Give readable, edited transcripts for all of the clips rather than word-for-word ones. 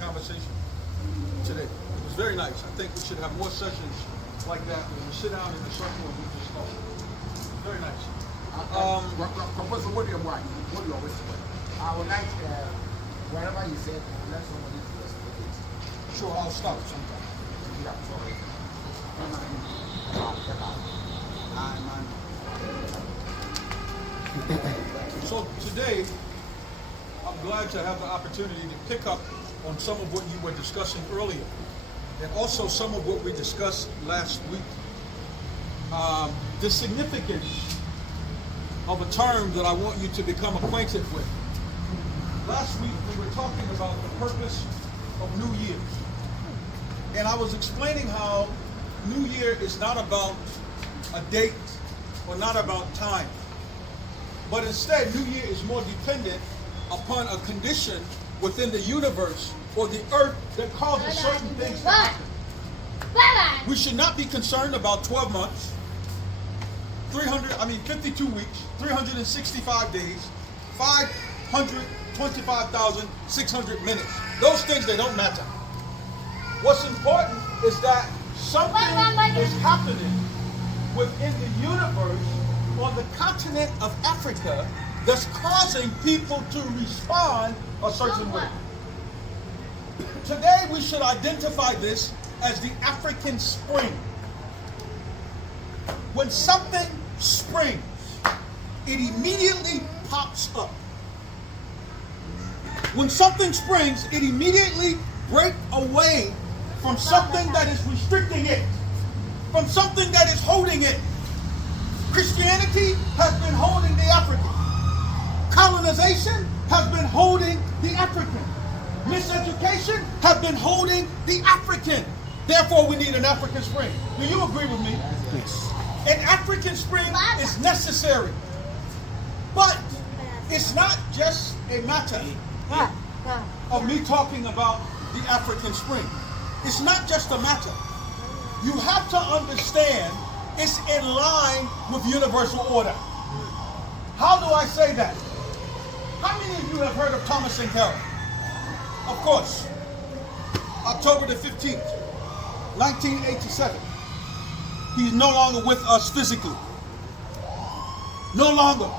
conversation today. It was very nice. I think we should have more sessions like that where we sit down in a circle and we discuss. Very nice. Professor, what do you want? What do you always say? I would like, wherever you said, let somebody to explain it. Sure, I'll start sometime. Yeah, sorry. So today, I'm glad to have the opportunity to pick up on some of what you were discussing earlier, and also some of what we discussed last week. The significance of a term that I want you to become acquainted with. Last week we were talking about the purpose of New Year's. And I was explaining how New Year is not about a date or not about time. But instead, New Year is more dependent upon a condition within the universe or the earth that causes certain things to happen. We should not be concerned about 12 months, 52 weeks, 365 days, 525,600 minutes. Those things, they don't matter. What's important is that something is happening within the universe on the continent of Africa that's causing people to respond a certain way. Today we should identify this as the African Spring. When something springs, it immediately pops up. When something springs, it immediately breaks away from something that is restricting it, from something that is holding it. Christianity has been holding the African. Colonization has been holding the African. Miseducation has been holding the African. Therefore, we need an African Spring. Do you agree with me? Yes. An African Spring is necessary. But it's not just a matter of me talking about the African Spring. It's not just a matter. You have to understand it's in line with universal order. How do I say that? How many of you have heard of Thomas Sankara? Of course. October the 15th, 1987. He's no longer with us physically. No longer.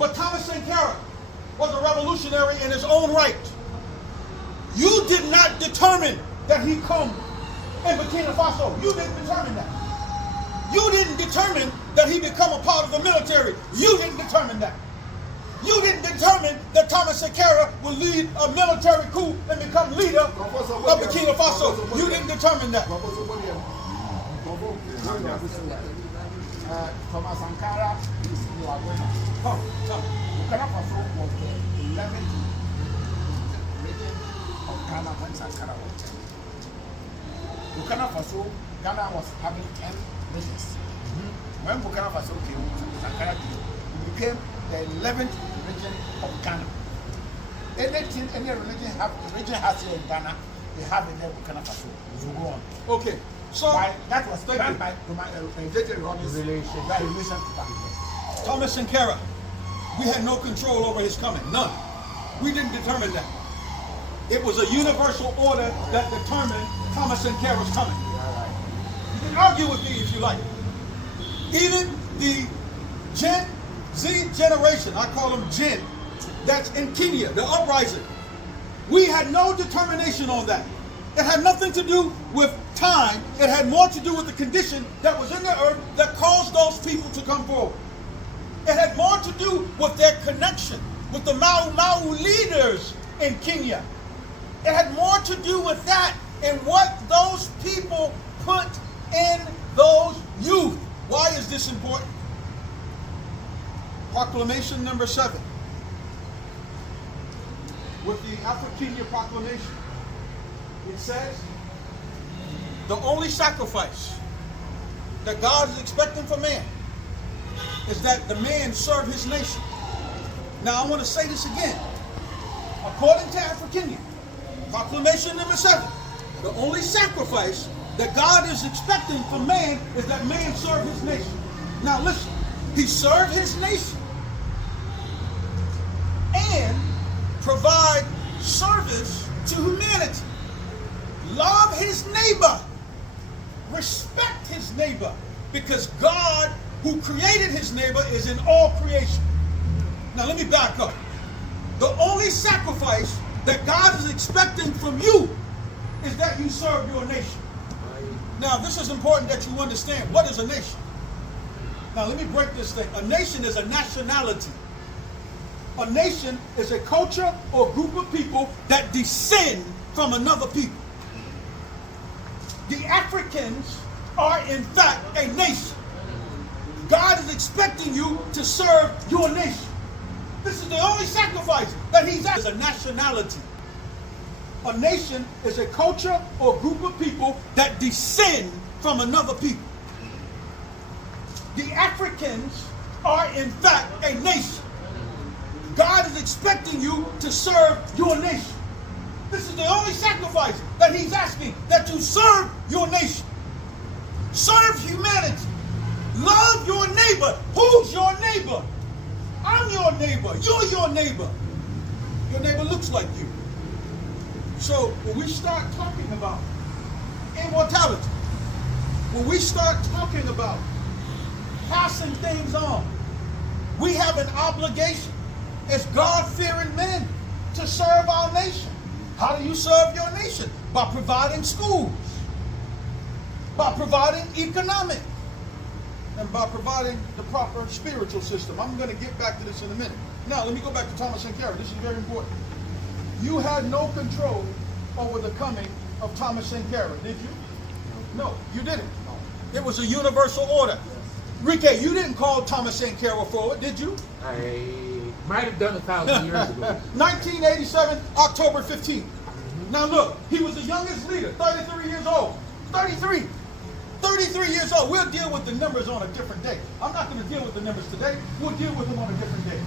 But Thomas Sankara was a revolutionary in his own right. You did not determine that he come in Burkina Faso. You didn't determine that. You didn't determine that he become a part of the military. You didn't determine that. You didn't determine that Thomas Sankara will lead a military coup and become leader of Burkina Faso. You didn't determine that. Thomas Sankara is you are going to. Burkina Faso was the 11th region of Ghana when Sankara was there. Burkina Faso, Ghana was having 10 regions. When Burkina Faso came, Sankara came, it became the 11th region of Ghana. Anything any region has here in Ghana, they have in their Burkina Faso. So go on. Okay. So that was done by relation to that. Thomas Sankara, we had no control over his coming. None. We didn't determine that. It was a universal order that determined Thomas Sankara's coming. You can argue with me if you like. Even the Gen Z generation, I call them Gen, that's in Kenya, the uprising. We had no determination on that. It had nothing to do with time. It had more to do with the condition that was in the earth that caused those people to come forward. It had more to do with their connection with the Mau Mau leaders in Kenya. It had more to do with that and what those people put in those youth. Why is this important? Proclamation number 7. With the Afro-Kenya Proclamation, it says, the only sacrifice that God is expecting from man is that the man serve his nation. Now I want to say this again. According to African Proclamation number 7, the only sacrifice that God is expecting from man is that man serve his nation. Now listen, he served his nation and provide service to humanity. Love his neighbor. Respect his neighbor. Because God, who created his neighbor, is in all creation. Now let me back up. The only sacrifice that God is expecting from you is that you serve your nation. Now this is important that you understand. What is a nation? Now let me break this thing. A nation is a nationality. A nation is a culture or group of people that descend from another people. The Africans are in fact a nation. God is expecting you to serve your nation. This is the only sacrifice that he's asking. Is a nationality. A nation is a culture or group of people that descend from another people. The Africans are in fact a nation. God is expecting you to serve your nation. This is the only sacrifice that he's asking, that you serve your nation. Serve humanity. Love your neighbor. Who's your neighbor? I'm your neighbor. You're your neighbor. Your neighbor looks like you. So when we start talking about immortality, when we start talking about passing things on, we have an obligation as God-fearing men to serve our nation. How do you serve your nation? By providing schools, by providing economic, and by providing the proper spiritual system. I'm going to get back to this in a minute. Now, let me go back to Thomas Sankara. This is very important. You had no control over the coming of Thomas Sankara, did you? No, you didn't. It was a universal order. Rike, you didn't call Thomas Sankara forward, did you? I might have done 1,000 years ago. 1987, October 15th. Now look, he was the youngest leader, 33 years old. 33 years old. We'll deal with the numbers on a different day. I'm not going to deal with the numbers today. We'll deal with them on a different day.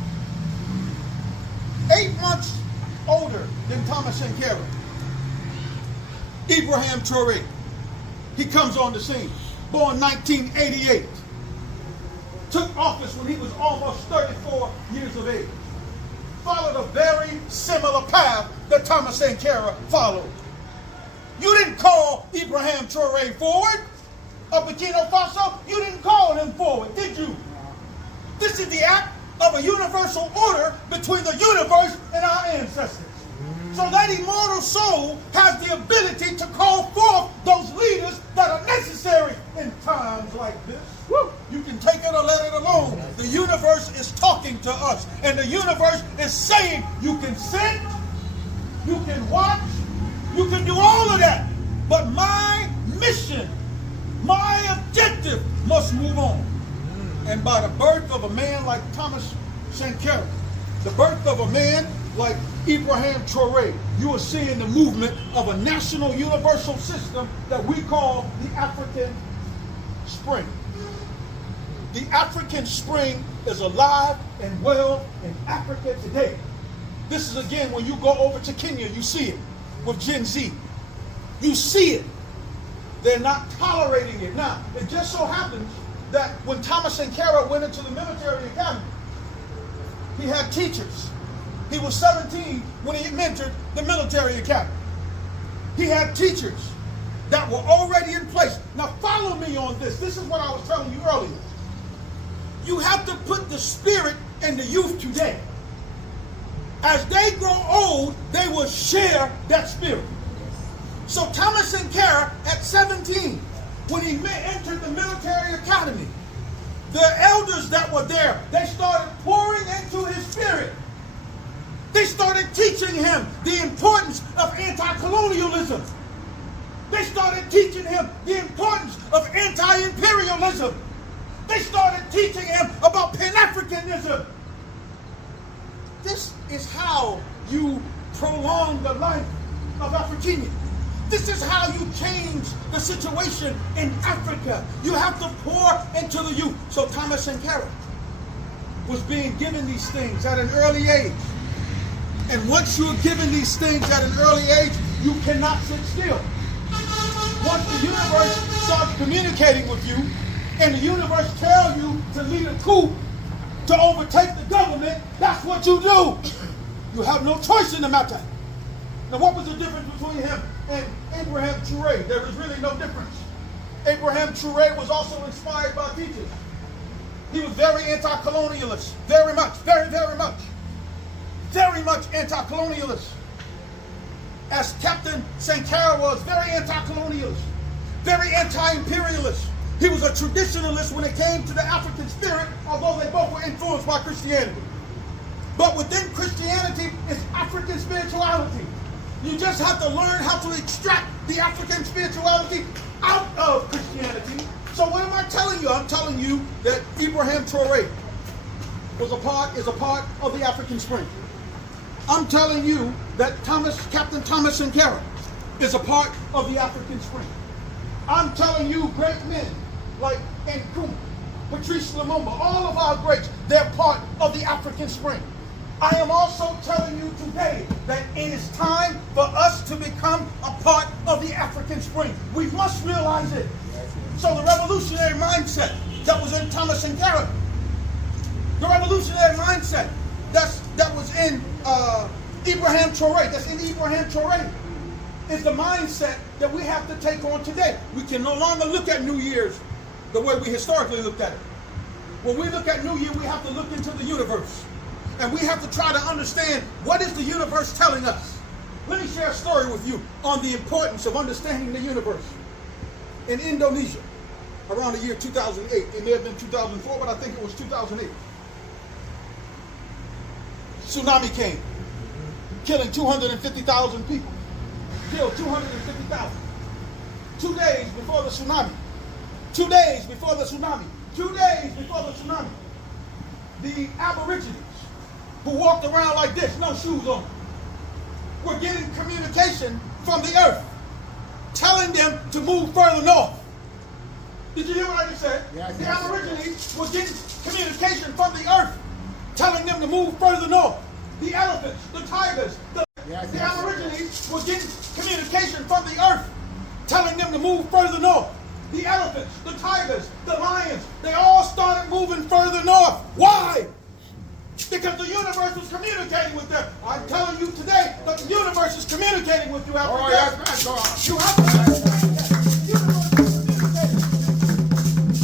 8 months older than Thomas Sankara, Ibrahim Traoré. He comes on the scene. Born 1988. Took office when he was almost 34 years of age. Followed a very similar path that Thomas Sankara followed. You didn't call Ibrahim Traoré forward of Burkina Faso. You didn't call him forward, did you? This is the act of a universal order between the universe and our ancestors. So that immortal soul has the ability to call forth those leaders that are necessary in times like this. Woo. You can take it or let it alone. The universe is talking to us. And the universe is saying you can sit, you can watch, you can do all of that. But my mission, my objective must move on. And by the birth of a man like Thomas Sankara, the birth of a man like Ibrahim Traoré, you are seeing the movement of a national universal system that we call the African Spring. The African Spring is alive and well in Africa today. This is again, when you go over to Kenya, you see it with Gen Z. You see it. They're not tolerating it. Now, it just so happens that when Thomas Sankara went into the military academy, he had teachers. He was 17 when he entered the military academy. He had teachers that were already in place. Now follow me on this. This is what I was telling you earlier. You have to put the spirit in the youth today. As they grow old, they will share that spirit. So Thomas Sankara, at 17, when he entered the military academy, the elders that were there, they started pouring into his spirit. They started teaching him the importance of anti-colonialism. They started teaching him the importance of anti-imperialism. They started teaching him about Pan-Africanism. This is how you prolong the life of Africania. This is how you change the situation in Africa. You have to pour into the youth. So Thomas Sankara was being given these things at an early age. And once you're given these things at an early age, you cannot sit still. Once the universe starts communicating with you, and the universe tells you to lead a coup to overtake the government, that's what you do. You have no choice in the matter. Now what was the difference between him and Abraham Touré. There is really no difference. Abraham Touré was also inspired by teachers. He was very anti-colonialist. Very much. Very, very much. Very much anti-colonialist. As Captain Sankara was, very anti-colonialist. Very anti-imperialist. He was a traditionalist when it came to the African spirit, although they both were influenced by Christianity. But within Christianity is African spirituality. You just have to learn how to extract the African spirituality out of Christianity. So what am I telling you? I'm telling you that Abraham Touré is a part of the African Spring. I'm telling you that Captain Thomas Sankara is a part of the African Spring. I'm telling you great men like Nkrumah, Patrice Lumumba, all of our greats, they're part of the African Spring. I am also telling you today that it is time for us to become a part of the African Spring. We must realize it. So the revolutionary mindset that was in Thomas Sankara, the revolutionary mindset that was in Abraham Touré, that's in Abraham Touré, is the mindset that we have to take on today. We can no longer look at New Year's the way we historically looked at it. When we look at New Year, we have to look into the universe. And we have to try to understand, what is the universe telling us? Let me share a story with you on the importance of understanding the universe. In Indonesia, around the year 2008, it may have been 2004, but I think it was 2008. Tsunami came, killing 250,000 people. Killed 250,000. 2 days before the tsunami. 2 days before the tsunami. 2 days before the tsunami. The Aborigines, who walked around like this, no shoes on, were getting communication from the earth, telling them to move further north. Did you hear what I just said? Yes, the Aborigines were getting communication from the earth, telling them to move further north. The elephants, the tigers, the Aborigines were getting communication from the earth, telling them to move further north. The elephants, the tigers, the lions, they all started moving further north. Why? Because the universe was communicating with them. I'm telling you today that the universe is communicating with you, Africa. Oh, yes, man. You have to understand that. The universe is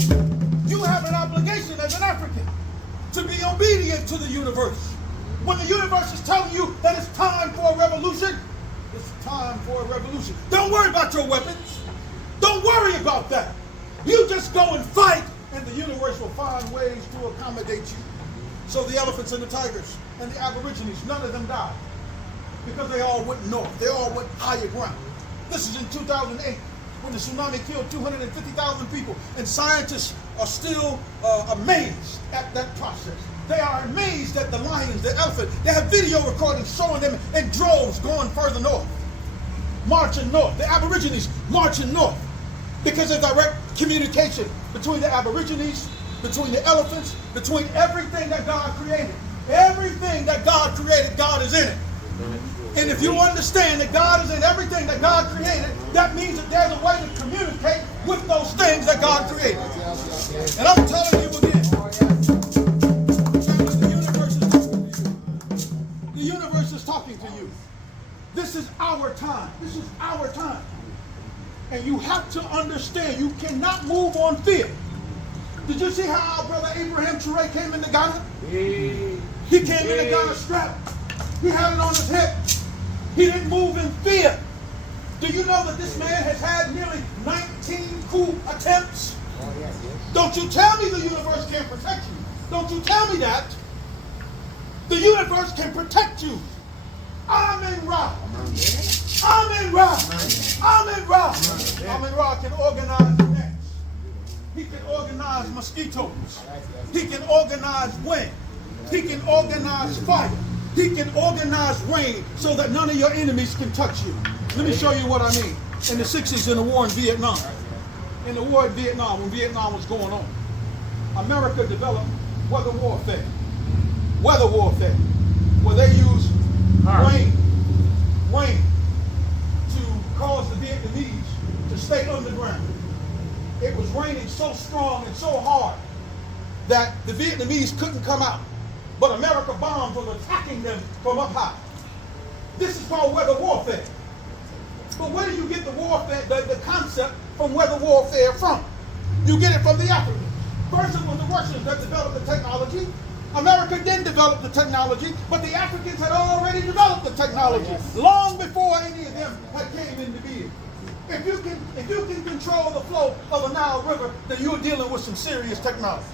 communicating. You have an obligation as an African to be obedient to the universe. When the universe is telling you that it's time for a revolution, it's time for a revolution. Don't worry about your weapons. Don't worry about that. You just go and fight, and the universe will find ways to accommodate you. So the elephants and the tigers and the Aborigines, none of them died because they all went north. They all went higher ground. This is in 2008 when the tsunami killed 250,000 people, and scientists are still amazed at that process. They are amazed at the lions, the elephant. They have video recordings showing them in droves going further north, marching north. The Aborigines marching north because of direct communication between the Aborigines, between the elephants, between everything that God created. Everything that God created, God is in it. And if you understand that God is in everything that God created, that means that there's a way to communicate with those things that God created. And I'm telling you again, the universe is talking to you. This is our time. This is our time. And you have to understand, you cannot move on fear. Did you see how our brother Abraham Touré came into Ghana? He came into Ghana strapped. He had it on his hip. He didn't move in fear. Do you know that this man has had nearly 19 coup attempts? Oh, yes. Don't you tell me the universe can't protect you. Don't you tell me that. The universe can protect you. Amen Ra. Amen Ra. Amen Ra. Amen Ra can organize ants. He can organize mosquitoes. He can organize wind. He can organize fire. He can organize rain so that none of your enemies can touch you. Let me show you what I mean. In the 60s, in the war in Vietnam. In the war in Vietnam, when Vietnam was going on, America developed weather warfare. Weather warfare. Where they use rain to cause the Vietnamese to stay underground. It was raining so strong and so hard that the Vietnamese couldn't come out. But American bombs was attacking them from up high. This is called weather warfare. But where do you get the warfare, the concept from where the warfare from? You get it from the Africans. First it was the Russians that developed the technology. America didn't develop the technology, but the Africans had already developed the technology long before any of them had came into being. If you can control the flow of the Nile River, then you're dealing with some serious technology.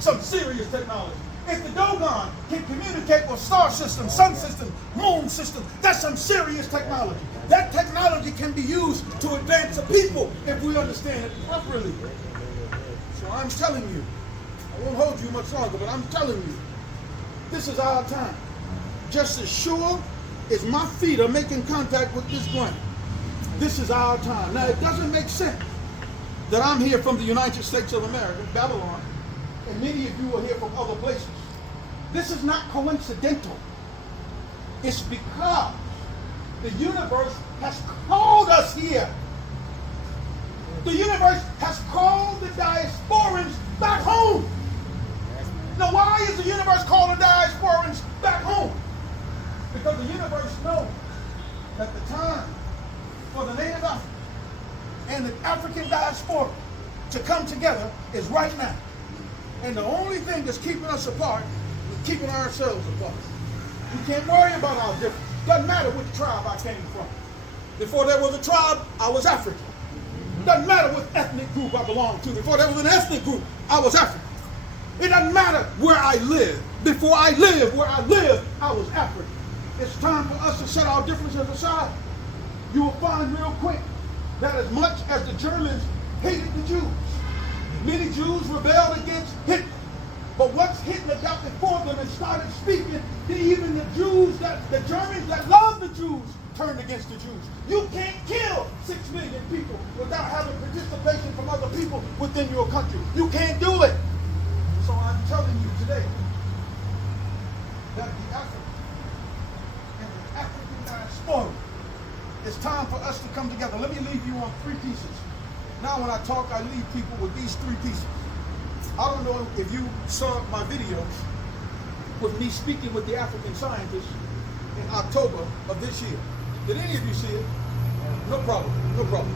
Some serious technology. If the Dogon can communicate with star systems, sun systems, moon systems, that's some serious technology. That technology can be used to advance a people if we understand it properly. So I'm telling you, I won't hold you much longer, but I'm telling you, this is our time. Just as sure as my feet are making contact with this ground, this is our time. Now, it doesn't make sense that I'm here from the United States of America, Babylon, and many of you are here from other places. This is not coincidental. It's because the universe has called us here. The universe has called the diasporans back home. Now, why is the universe calling the diasporans back home? Because the universe knows that the time for the native African and the African diaspora to come together is right now. And the only thing that's keeping us apart is keeping ourselves apart. We can't worry about our difference. Doesn't matter which tribe I came from. Before there was a tribe, I was African. Doesn't matter what ethnic group I belonged to. Before there was an ethnic group, I was African. It doesn't matter where I live. Before I lived where I lived, I was African. It's time for us to set our differences aside. You will find real quick that as much as the Germans hated the Jews, many Jews rebelled against Hitler. But once Hitler got before them and started speaking, even the Germans that loved the Jews turned against the Jews. You can't kill 6 million people without having participation from other people within your country. You can't do it. So I'm telling you today that the African and the African diaspora, it's time for us to come together. Let me leave you on 3 pieces. Now when I talk, I leave people with these 3 pieces. I don't know if you saw my videos with me speaking with the African scientists in October of this year. Did any of you see it? No problem. No problem.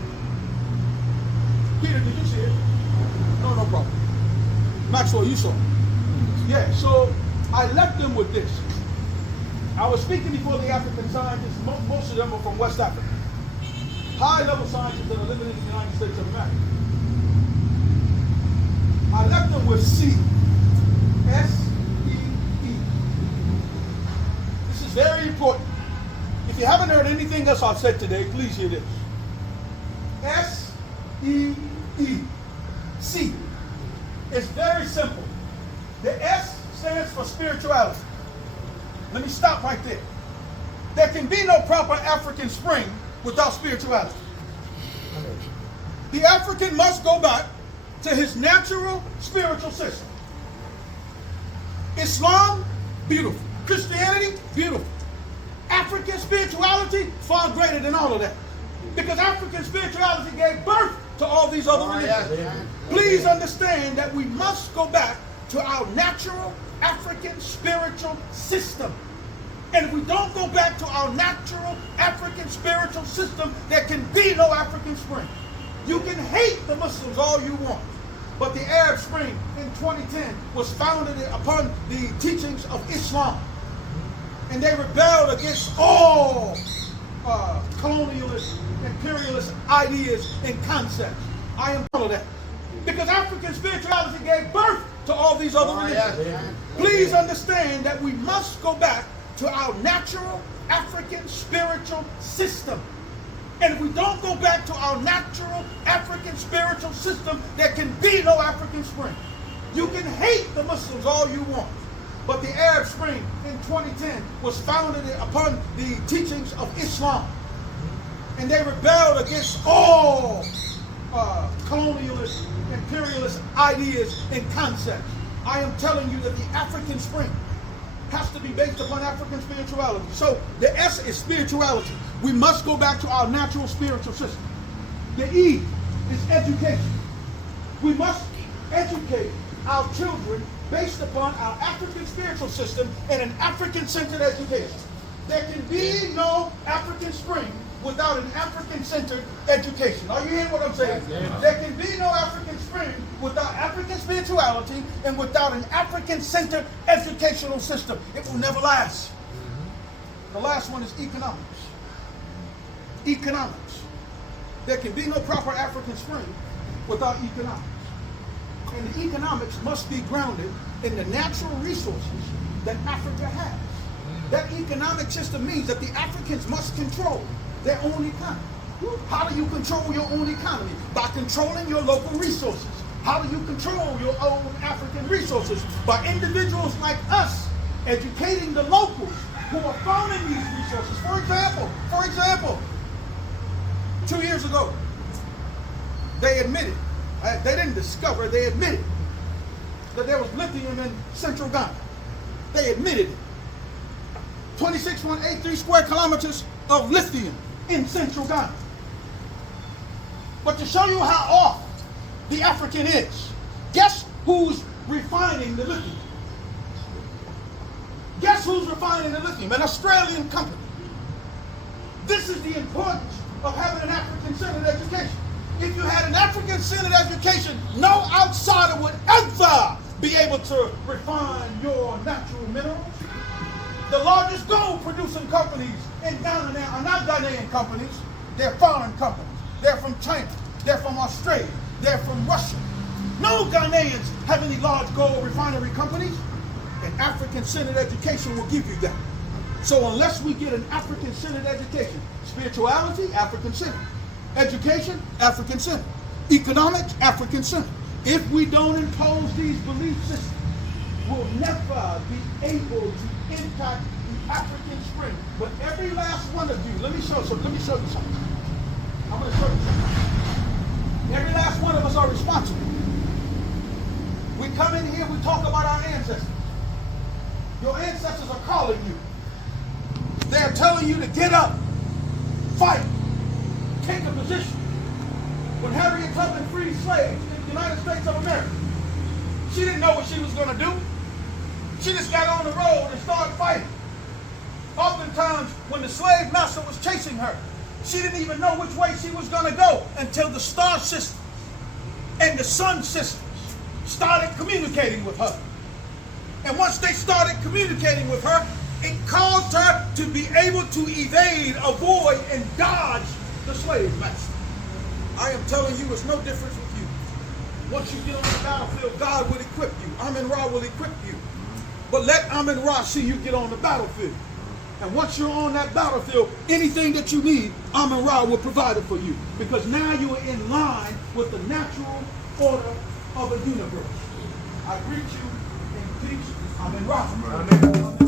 Peter, did you see it? No problem. Maxwell, you saw it. Yeah, so I left them with this. I was speaking before the African scientists. Most of them are from West Africa. High-level scientists that are living in the United States of America. I left them with C. S-E-E. This is very important. If you haven't heard anything else I've said today, please hear this. S-E-E. C. It's very simple. The S stands for spirituality. Let me stop right there. There can be no proper African spring without spirituality. The African must go back to his natural spiritual system. Islam, beautiful. Christianity, beautiful. African spirituality, far greater than all of that. Because African spirituality gave birth to all these other religions. Please understand that we must go back to our natural African spiritual system. And if we don't go back to our natural African spiritual system, there can be no African spring. You can hate the Muslims all you want, but the Arab Spring in 2010 was founded upon the teachings of Islam. And they rebelled against all colonialist, imperialist ideas and concepts. I am full of that. Because African spirituality gave birth to all these other religions. Please understand that we must go back to our natural African spiritual system. And if we don't go back to our natural African spiritual system, there can be no African spring. You can hate the Muslims all you want, but the Arab Spring in 2010 was founded upon the teachings of Islam. And they rebelled against all colonialist, imperialist ideas and concepts. I am telling you that the African spring has to be based upon African spirituality. So the S is spirituality. We must go back to our natural spiritual system. The E is education. We must educate our children based upon our African spiritual system and an African-centered education. There can be no African spring without an African-centered education. Are you hearing what I'm saying? Yes. There can be no African Spring without African spirituality and without an African-centered educational system. It will never last. The last one is economics. Economics. There can be no proper African Spring without economics. And the economics must be grounded in the natural resources that Africa has. That economic system means that the Africans must control their own economy. How do you control your own economy? By controlling your local resources. How do you control your own African resources? By individuals like us educating the locals who are farming these resources. For example, 2 years ago, they admitted, they didn't discover, they admitted that there was lithium in central Ghana. They admitted it. 26.83 square kilometers of lithium in central Ghana. But to show you how off the African is, guess who's refining the lithium? Guess who's refining the lithium? An Australian company. This is the importance of having an African-centered education. If you had an African-centered education, no outsider would ever be able to refine your natural minerals. The largest gold producing companies in Ghana now are not Ghanaian companies. They're foreign companies. They're from China. They're from Australia. They're from Russia. No Ghanaians have any large gold refinery companies. An African-centered education will give you that. So unless we get an African-centered education, spirituality, African-centered. Education, African-centered. Economics, African-centered. If we don't impose these belief systems, we'll never be able to impact the African Spring. But every last one of you, let me show you something. I'm going to show you something. Every last one of us are responsible. We come in here, we talk about our ancestors. Your ancestors are calling you. They're telling you to get up, fight, take a position. When Harriet Tubman freed slaves in the United States of America, she didn't know what she was going to do. She just got on the road and started fighting. Oftentimes, when the slave master was chasing her, she didn't even know which way she was going to go until the star system and the sun systems started communicating with her. And once they started communicating with her, it caused her to be able to evade, avoid, and dodge the slave master. I am telling you, it's no difference with you. Once you get on the battlefield, God will equip you. Amen-Ra will equip you. But let Amen-Ra see you get on the battlefield. And once you're on that battlefield, anything that you need, Amen-Ra will provide it for you. Because now you are in line with the natural order of the universe. I greet you in peace. Amen-Ra. Amen.